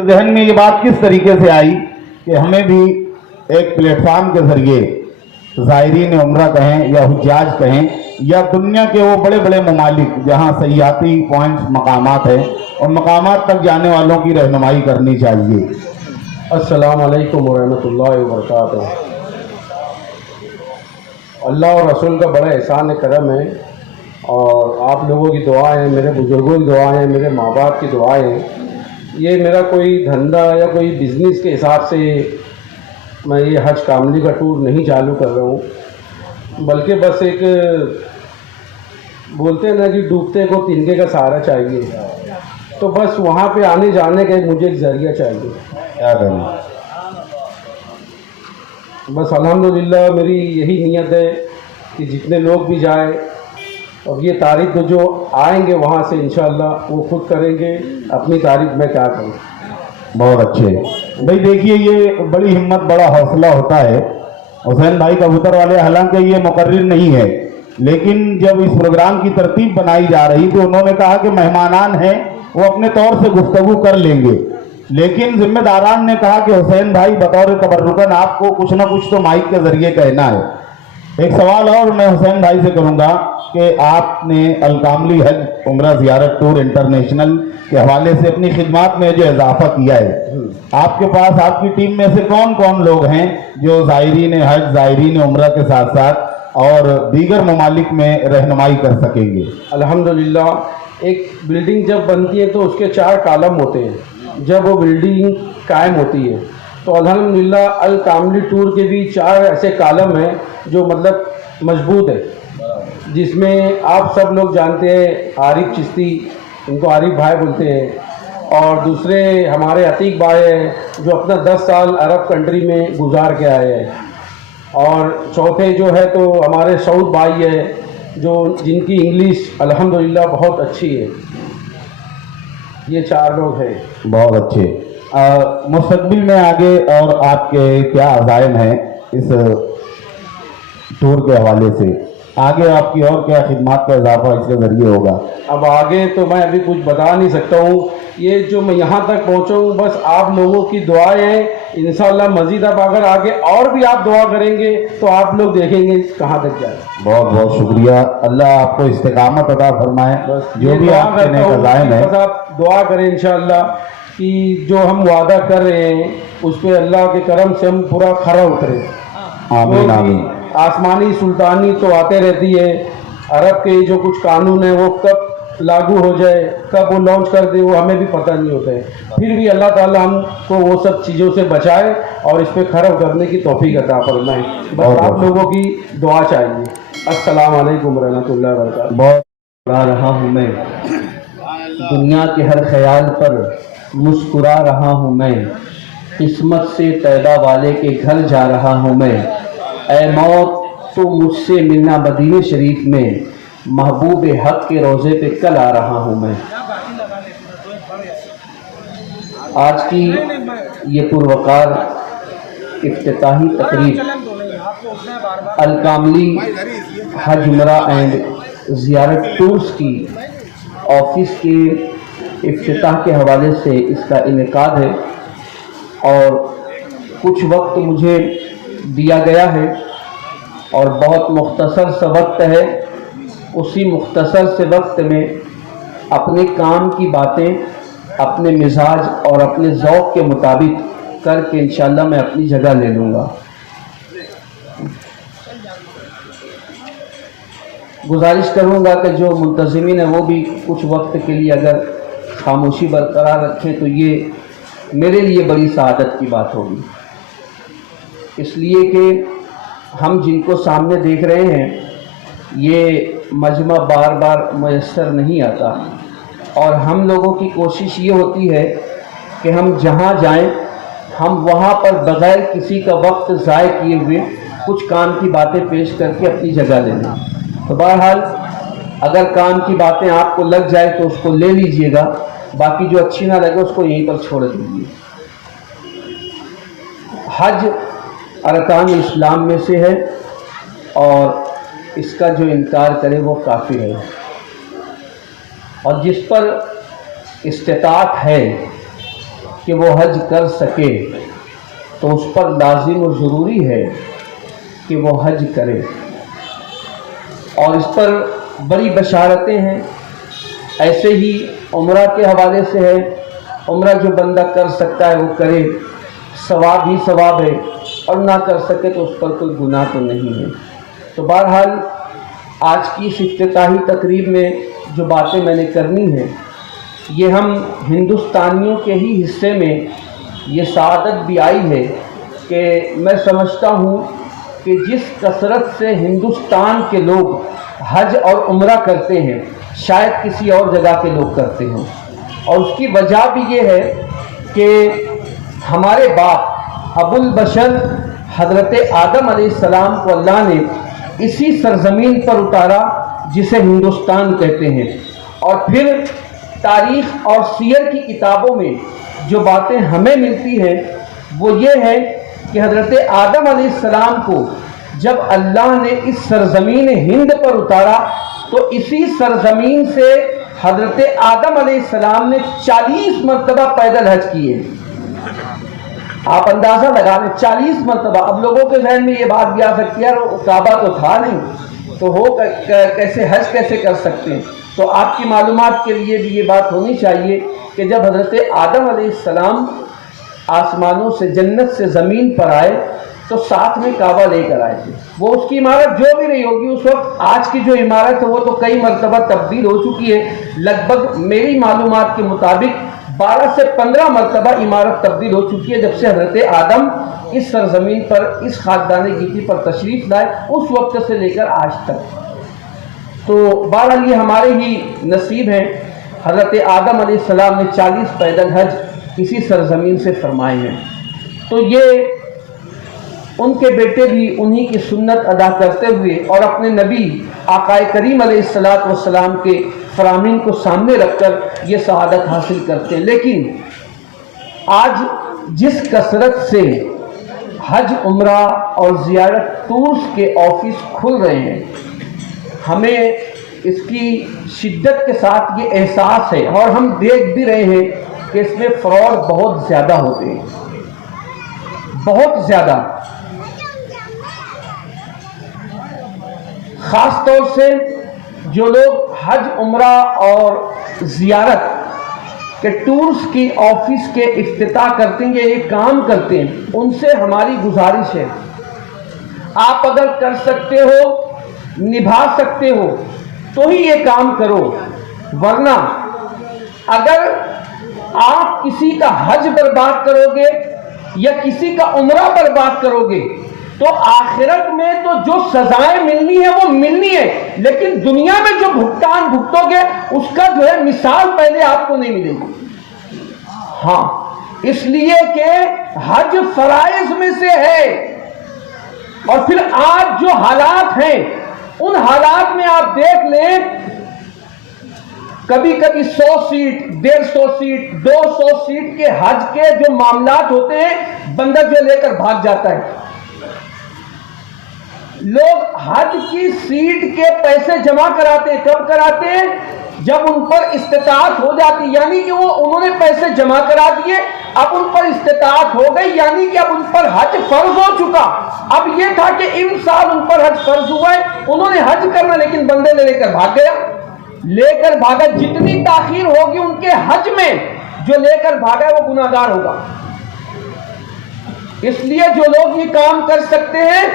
ذہن میں یہ بات کس طریقے سے آئی کہ ہمیں بھی ایک پلیٹ فارم کے ذریعے زائرین عمرہ کہیں یا حجاج کہیں یا دنیا کے وہ بڑے بڑے ممالک جہاں سیاحتی پوائنٹس مقامات ہیں اور مقامات تک جانے والوں کی رہنمائی کرنی چاہیے۔ السلام علیکم ورحمۃ اللہ وبرکاتہ۔ اللہ اور رسول کا بڑا احسان کرم ہے، اور آپ لوگوں کی دعائیں ہیں، میرے بزرگوں کی دعائیں ہیں، میرے ماں باپ کی دعائیں ہیں۔ یہ میرا کوئی دھندا یا کوئی بزنس کے حساب سے میں یہ حج کاملی کا ٹور نہیں چالو کر رہا ہوں، بلکہ بس ایک بولتے ہیں نا کہ ڈوبتے کو تنکے کا سہارا چاہیے، تو بس وہاں پہ آنے جانے کا مجھے ایک ذریعہ چاہیے۔ کیا کریں؟ بس الحمدللہ میری یہی نیت ہے کہ جتنے لوگ بھی جائیں، اور یہ تعریف تو جو آئیں گے وہاں سے انشاءاللہ وہ خود کریں گے، اپنی تعریف میں کیا کروں۔ بہت اچھے بھائی، دیکھیے یہ بڑی ہمت بڑا حوصلہ ہوتا ہے۔ حسین بھائی کبوتر والے حالانکہ یہ مقرر نہیں ہے، لیکن جب اس پروگرام کی ترتیب بنائی جا رہی تو انہوں نے کہا کہ مہمانان ہیں وہ اپنے طور سے گفتگو کر لیں گے، لیکن ذمہ داران نے کہا کہ حسین بھائی بطور تبرکن آپ کو کچھ نہ کچھ تو مائک کے ذریعے کہنا ہے۔ ایک سوال اور میں حسین بھائی سے کروں گا کہ آپ نے الکاملی حج عمرہ زیارت ٹور انٹرنیشنل کے حوالے سے اپنی خدمات میں جو اضافہ کیا ہے، آپ کے پاس آپ کی ٹیم میں سے کون کون لوگ ہیں جو زائرین حج زائرین عمرہ کے ساتھ ساتھ اور دیگر ممالک میں رہنمائی کر سکیں گے؟ الحمدللہ ایک بلڈنگ جب بنتی ہے تو اس کے 4 کالم ہوتے ہیں۔ جب وہ بلڈنگ قائم ہوتی ہے تو الحمدللہ الکاملی ٹور کے بھی 4 ایسے کالم ہیں جو مطلب مضبوط ہے، جس میں آپ سب لوگ جانتے ہیں عارف چشتی، ان کو عارف بھائی بولتے ہیں، اور دوسرے ہمارے عتیق بھائی ہیں جو اپنا 10 سال عرب کنٹری میں گزار کے آئے ہیں، اور چوتھے جو ہے تو ہمارے سعود بھائی ہے جن کی انگلش الحمدللہ بہت اچھی ہے۔ یہ 4 لوگ ہیں۔ بہت اچھے۔ مستقبل میں آگے اور آپ کے کیا عزائم ہیں اس ٹور کے حوالے سے؟ آگے آپ کی اور کیا خدمات کا اضافہ اس کے ذریعے ہوگا؟ اب آگے تو میں ابھی کچھ بتا نہیں سکتا ہوں، یہ جو میں یہاں تک پہنچا ہوں بس آپ لوگوں کی دعائیں ہیں۔ انشاءاللہ مزید اب اگر آگے اور بھی آپ دعا کریں گے تو آپ لوگ دیکھیں گے کہاں تک جائیں۔ بہت بہت شکریہ، اللہ آپ کو استقامت عطا فرمائے۔ جو بھی آپ کے نیک عزائم ہیں بس آپ دعا کریں انشاءاللہ کہ جو ہم وعدہ کر رہے ہیں اس پہ اللہ کے کرم سے ہم پورا کھرا اترے۔ آمین آمین۔ آسمانی سلطانی تو آتے رہتی ہے، عرب کے جو کچھ قانون ہیں وہ کب لاگو ہو جائے کب وہ لانچ کر دے وہ ہمیں بھی پتہ نہیں ہوتا ہے، پھر بھی اللہ تعالیٰ ہم کو وہ سب چیزوں سے بچائے اور اس پہ کھڑا اترنے کی توفیق عطا فرمائے۔ بس آپ لوگوں کی دعا چاہیے۔ السلام علیکم ورحمۃ اللہ وبرکاتہ۔ بہت مسکرا رہا ہوں میں، دنیا کے ہر خیال پر مسکرا رہا ہوں میں، قسمت سے طیبہ والے کے گھر جا رہا ہوں میں، اے موت تو مجھ سے ملنا مدینہ شریف میں، محبوب حق کے روضے پہ کل آ رہا ہوں میں۔ آج کی یہ پروقار افتتاحی تقریب الکاملی حج عمرہ اینڈ زیارت ٹورز کی آفس کے افتتاح کے حوالے سے اس کا انعقاد ہے، اور کچھ وقت مجھے دیا گیا ہے اور بہت مختصر سا وقت ہے۔ اسی مختصر سے وقت میں اپنے کام کی باتیں اپنے مزاج اور اپنے ذوق کے مطابق کر کے انشاءاللہ میں اپنی جگہ لے لوں گا۔ گزارش کروں گا کہ جو منتظمین ہیں وہ بھی کچھ وقت کے لیے اگر خاموشی برقرار رکھیں تو یہ میرے لیے بڑی سعادت کی بات ہوگی، اس لیے کہ ہم جن کو سامنے دیکھ رہے ہیں یہ مجمع بار بار میسر نہیں آتا، اور ہم لوگوں کی کوشش یہ ہوتی ہے کہ ہم جہاں جائیں ہم وہاں پر بغیر کسی کا وقت ضائع کیے ہوئے کچھ کام کی باتیں پیش کر کے اپنی جگہ لے لیں۔ تو بہرحال اگر کام کی باتیں آپ کو لگ جائے تو اس کو لے لیجئے گا، باقی جو اچھی نہ لگے اس کو یہیں پر چھوڑ دیجیے۔ حج ارکان اسلام میں سے ہے، اور اس کا جو انکار کرے وہ کافر ہے، اور جس پر استطاعت ہے کہ وہ حج کر سکے تو اس پر لازم و ضروری ہے کہ وہ حج کرے، اور اس پر بڑی بشارتیں ہیں۔ ایسے ہی عمرہ کے حوالے سے ہے، عمرہ جو بندہ کر سکتا ہے وہ کرے، ثواب ہی ثواب ہے، اور نہ کر سکے تو اس پر کوئی گناہ تو نہیں ہے۔ تو بہرحال آج کی اس افتتاحی تقریب میں جو باتیں میں نے کرنی ہیں، یہ ہم ہندوستانیوں کے ہی حصے میں یہ سعادت بھی آئی ہے کہ میں سمجھتا ہوں کہ جس کثرت سے ہندوستان کے لوگ حج اور عمرہ کرتے ہیں شاید کسی اور جگہ کے لوگ کرتے ہیں، اور اس کی وجہ بھی یہ ہے کہ ہمارے باپ ابو البشر حضرت آدم علیہ السلام کو اللہ نے اسی سرزمین پر اتارا جسے ہندوستان کہتے ہیں، اور پھر تاریخ اور سیر کی کتابوں میں جو باتیں ہمیں ملتی ہیں وہ یہ ہے کہ حضرت آدم علیہ السلام کو جب اللہ نے اس سرزمین ہند پر اتارا تو اسی سرزمین سے حضرت آدم علیہ السلام نے 40 مرتبہ پیدل حج کیے۔ آپ اندازہ لگا لیں 40 مرتبہ۔ اب لوگوں کے ذہن میں یہ بات بھی آ سکتی ہے وہ کعبہ تو تھا نہیں تو ہو کیسے حج کیسے کر سکتے ہیں؟ تو آپ کی معلومات کے لیے بھی یہ بات ہونی چاہیے کہ جب حضرت آدم علیہ السلام آسمانوں سے جنت سے زمین پر آئے تو ساتھ میں کعبہ لے کر آئے تھے۔ وہ اس کی عمارت جو بھی رہی ہوگی اس وقت، آج کی جو عمارت ہے وہ تو کئی مرتبہ تبدیل ہو چکی ہے، لگ بھگ میری معلومات کے مطابق 12 سے 15 مرتبہ عمارت تبدیل ہو چکی ہے جب سے حضرت آدم اس سرزمین پر اس خاکدان گیتی پر تشریف لائے، اس وقت سے لے کر آج تک۔ تو بہرحال یہ ہمارے ہی نصیب ہیں، حضرت آدم علیہ السلام نے 40 پیدل حج اسی سرزمین سے فرمائے ہیں، تو یہ ان کے بیٹے بھی انہی کی سنت ادا کرتے ہوئے اور اپنے نبی آقا کریم علیہ السلام کے فرامین کو سامنے رکھ کر یہ سعادت حاصل کرتے ہیں۔ لیکن آج جس کثرت سے حج عمرہ اور زیارت ٹورز کے آفس کھل رہے ہیں، ہمیں اس کی شدت کے ساتھ یہ احساس ہے، اور ہم دیکھ بھی رہے ہیں کہ اس میں فراڈ بہت زیادہ ہوتے ہیں، بہت زیادہ۔ خاص طور سے جو لوگ حج عمرہ اور زیارت کے ٹورز کی آفس کے افتتاح کرتے ہیں، یہ کام کرتے ہیں، ان سے ہماری گزارش ہے آپ اگر کر سکتے ہو، نبھا سکتے ہو تو ہی یہ کام کرو، ورنہ اگر آپ کسی کا حج برباد کرو گے یا کسی کا عمرہ برباد کرو گے تو آخرت میں تو جو سزائیں ملنی ہے وہ ملنی ہے، لیکن دنیا میں جو بھگتان بھگتو گے اس کا جو ہے مثال پہلے آپ کو نہیں ملے گی۔ ہاں، اس لیے کہ حج فرائض میں سے ہے، اور پھر آج جو حالات ہیں ان حالات میں آپ دیکھ لیں، کبھی کبھی 100 سیٹ 150 سیٹ 200 سیٹ کے حج کے جو معاملات ہوتے ہیں بندہ جو لے کر بھاگ جاتا ہے۔ لوگ حج کی سیٹ کے پیسے جمع کراتے ہیں، کب کراتے ہیں؟ جب ان پر استطاعت ہو جاتی، یعنی کہ انہوں نے پیسے جمع کرا دیے، اب ان پر استطاعت ہو گئی، یعنی کہ اب ان پر حج فرض ہو چکا۔ اب یہ تھا کہ ان سال ان پر حج فرض ہوا ہے، انہوں نے حج کرنا، لیکن بندے لے کر بھاگ گیا، لے کر بھاگا۔ جتنی تاخیر ہوگی ان کے حج میں، جو لے کر بھاگا وہ گناہگار ہوگا۔ اس لیے جو لوگ یہ کام کر سکتے ہیں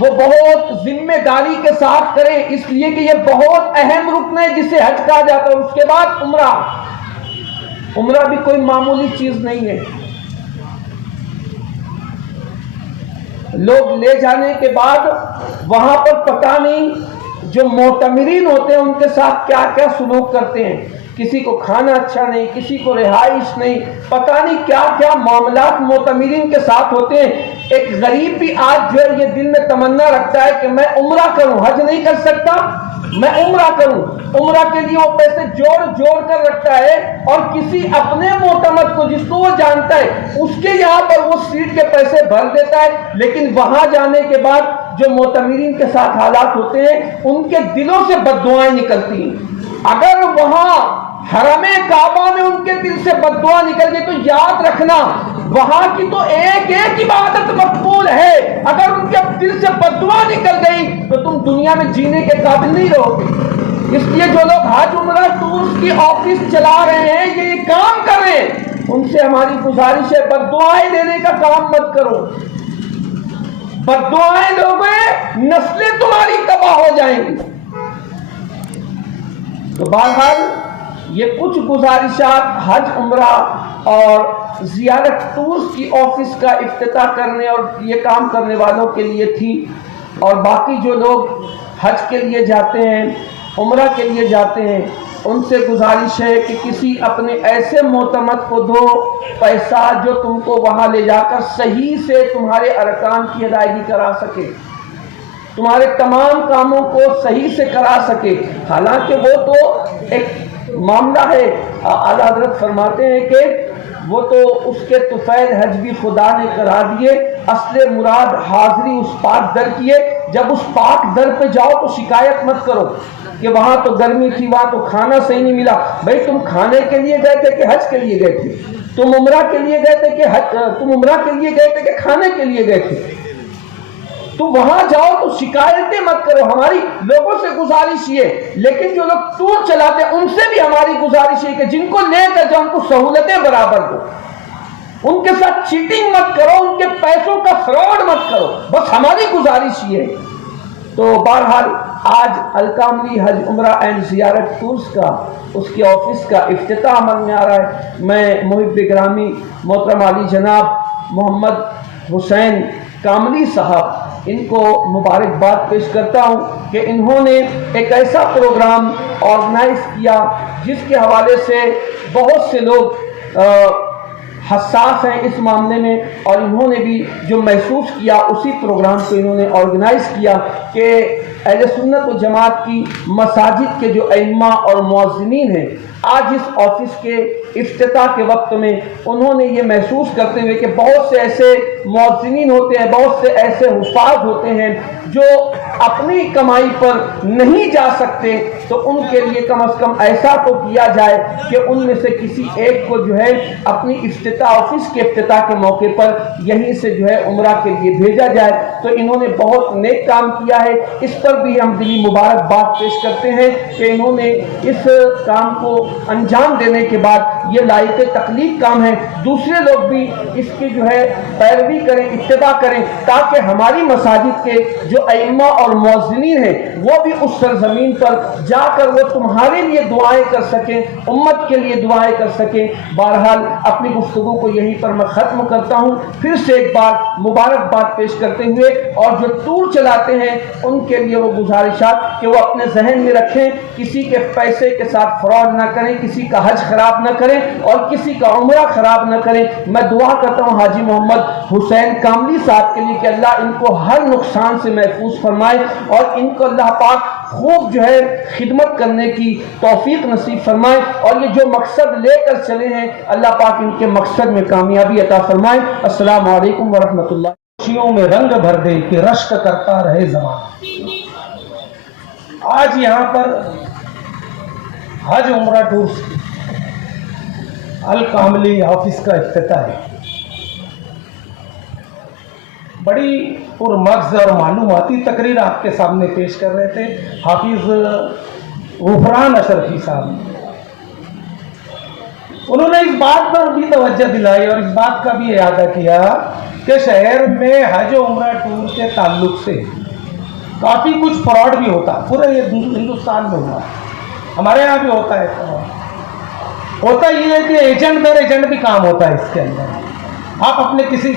وہ بہت ذمہ داری کے ساتھ کریں، اس لیے کہ یہ بہت اہم رکن ہے جسے حج کہا جاتا ہے۔ اس کے بعد عمرہ، عمرہ بھی کوئی معمولی چیز نہیں ہے۔ لوگ لے جانے کے بعد وہاں پر پتہ نہیں جو معتمرین ہوتے ہیں ان کے ساتھ کیا کیا سلوک کرتے ہیں، کسی کو کھانا اچھا نہیں، کسی کو رہائش نہیں، پتہ نہیں کیا کیا معاملات معتمرین کے ساتھ ہوتے ہیں۔ ایک غریب بھی آج جو ہے یہ دل میں تمنا رکھتا ہے کہ میں عمرہ کروں، حج نہیں کر سکتا، میں عمرہ کروں، عمرہ کے لیے وہ پیسے جوڑ جوڑ کر رکھتا ہے، اور کسی اپنے معتمد کو جس کو وہ جانتا ہے اس کے یہاں پر وہ سیٹ کے پیسے بھر دیتا ہے، لیکن وہاں جانے کے بعد جو معتمرین کے ساتھ حالات ہوتے ہیں ان کے دلوں سے بد دعائیں نکلتی ہیں۔ اگر وہاں حرم کعبہ میں ان کے دل سے بددعا نکل گئی تو یاد رکھنا وہاں کی تو ایک ایک عبادت مقبول ہے، اگر ان کے دل سے بددعا نکل گئی تو تم دنیا میں جینے کے قابل نہیں رہو گے۔ اس لیے جو لوگ حج عمرہ ٹورز کی آفس چلا رہے ہیں، یہ کام کر رہے ہیں، ان سے ہماری گزارش ہے بددعائیں دینے کا کام مت کرو۔ بددعائیں دو گے نسلیں تمہاری تباہ ہو جائیں گی۔ تو بہرحال یہ کچھ گزارشات حج عمرہ اور زیارت ٹورز کی آفس کا افتتاح کرنے اور یہ کام کرنے والوں کے لیے تھی، اور باقی جو لوگ حج کے لیے جاتے ہیں، عمرہ کے لیے جاتے ہیں، ان سے گزارش ہے کہ کسی اپنے ایسے معتمد کو دو پیسہ جو تم کو وہاں لے جا کر صحیح سے تمہارے ارکان کی ادائیگی کرا سکے، تمہارے تمام کاموں کو صحیح سے کرا سکے۔ حالانکہ وہ تو ایک معاملہ ہے، اعلیٰ حضرت فرماتے ہیں کہ وہ تو اس کے طفیل حج بھی خدا نے کرا دیے، اصل مراد حاضری اس پاک در کی ہے۔ جب اس پاک در پہ جاؤ تو شکایت مت کرو کہ وہاں تو گرمی تھی، وہاں تو کھانا صحیح نہیں ملا۔ بھائی تم کھانے کے لیے گئے تھے کہ حج کے لیے گئے تھے؟ تم عمرہ کے لیے گئے تھے کہ کھانے کے لیے گئے تھے؟ تم وہاں جاؤ تو شکایتیں مت کرو۔ ہماری لوگوں سے گزارش یہ، لیکن جو لوگ ٹور چلاتے ہیں ان سے بھی ہماری گزارش ہے کہ جن کو لے کر جاؤ ان کو سہولتیں برابر دو، ان کے ساتھ چیٹنگ مت کرو، ان کے پیسوں کا فراڈ مت کرو، بس ہماری گزارش یہ ہے۔ تو بہرحال آج الکاملی حج عمرہ اینڈ زیارت ٹورز کا اس کے آفس کا افتتاح عمل میں آ رہا ہے۔ میں محب گرامی محترم علی جناب محمد حسین کاملی صاحب ان کو مبارکباد پیش کرتا ہوں کہ انہوں نے ایک ایسا پروگرام آرگنائز کیا جس کے حوالے سے بہت سے لوگ حساس ہیں اس معاملے میں، اور انہوں نے بھی جو محسوس کیا اسی پروگرام کو انہوں نے آرگنائز کیا کہ اہل سنت و جماعت کی مساجد کے جو ائمہ اور مؤذنین ہیں، آج اس آفس کے افتتاح کے وقت میں انہوں نے یہ محسوس کرتے ہوئے کہ بہت سے ایسے مؤذنین ہوتے ہیں، بہت سے ایسے حفاظ ہوتے ہیں جو اپنی کمائی پر نہیں جا سکتے، تو ان کے لیے کم از کم ایسا تو کیا جائے کہ ان میں سے کسی ایک کو جو ہے اپنی آفس کے افتتاح کے موقع پر یہیں سے جو ہے عمرہ کے لیے بھیجا جائے۔ تو انہوں نے بہت نیک کام کیا ہے، اس پر بھی ہم دلی مبارکباد پیش کرتے ہیں کہ انہوں نے اس کام کو انجام دینے کے بعد یہ لائق تقلید کام ہے، دوسرے لوگ بھی اس کی جو ہے پیروی کریں، اتباع کریں، تاکہ ہماری مساجد کے جو ائمہ اور مؤذنین ہیں وہ بھی اس سرزمین پر جا کر وہ تمہارے لیے دعائیں کر سکیں، امت کے لیے دعائیں کر سکیں۔ بہرحال اپنی گفتگو کو یہیں پر میں ختم کرتا ہوں، پھر سے ایک بار مبارکباد پیش کرتے ہوئے، اور جو ٹور چلاتے ہیں ان کے لیے وہ گزارشات کہ وہ اپنے ذہن میں رکھیں، کسی کے پیسے کے ساتھ فراڈ نہ کریں، کسی کا حج خراب نہ کریں اور کسی کا عمرہ خراب نہ کریں۔ میں دعا کرتا ہوں حاجی محمد حسین کاملی صاحب کے لیے کہ اللہ ان کو ہر نقصان سے محفوظ فرمائے، اور ان کو اللہ پاک خوب جو ہے خدمت کرنے کی توفیق نصیب فرمائے، اور یہ جو مقصد لے کر چلے ہیں اللہ پاک ان کے مقصد میں کامیابی عطا فرمائے۔ السلام علیکم ورحمۃ اللہ۔ خوشیوں میں رنگ بھر دے کہ رشک کرتا رہے زمانہ۔ آج یہاں پر حج عمرہ ٹورز الکاملی آفس کا افتتاح ہے۔ بڑی پرمغز اور معلوماتی تقریر آپ کے سامنے پیش کر رہے تھے حافظ غفران اشرفی صاحب۔ انہوں نے اس بات پر بھی توجہ دلائی اور اس بات کا بھی اعادہ کیا کہ شہر میں حج و عمرہ ٹور کے تعلق سے کافی کچھ فراڈ بھی ہوتا ہے، پورے ہندوستان میں ہوا ہے، ہمارے یہاں بھی ہوتا ہے فراڈ۔ ہوتا یہ ہے کہ ایجنٹ در ایجنٹ بھی کام ہوتا ہے اس کے اندر۔ آپ اپنے کسی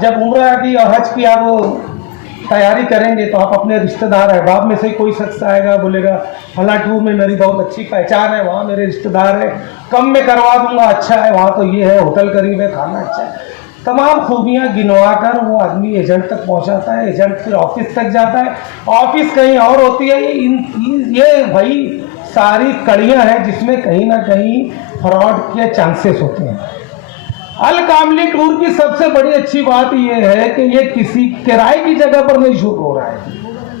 جب عمرہ کی اور حج کی آپ تیاری کریں گے تو آپ اپنے رشتہ دار احباب میں سے کوئی شخص آئے گا، بولے گا فلاں ٹور میں میری بہت اچھی پہچان ہے، وہاں میرے رشتہ دار ہیں، کم میں کروا دوں گا، اچھا ہے، وہاں تو یہ ہے، ہوٹل قریب ہے، کھانا اچھا ہے، تمام خوبیاں گنوا کر وہ آدمی ایجنٹ تک پہنچاتا ہے، ایجنٹ پھر آفس تک جاتا ہے، آفس کہیں اور ہوتی ہے۔ یہ بھائی ساری کڑیاں ہیں جس میں کہیں نہ کہیں فراڈ کے چانسز ہوتے ہیں۔ الکاملی ٹور کی سب سے بڑی اچھی بات یہ ہے کہ یہ کسی کرائے کی جگہ پر نہیں شروع ہو رہا ہے،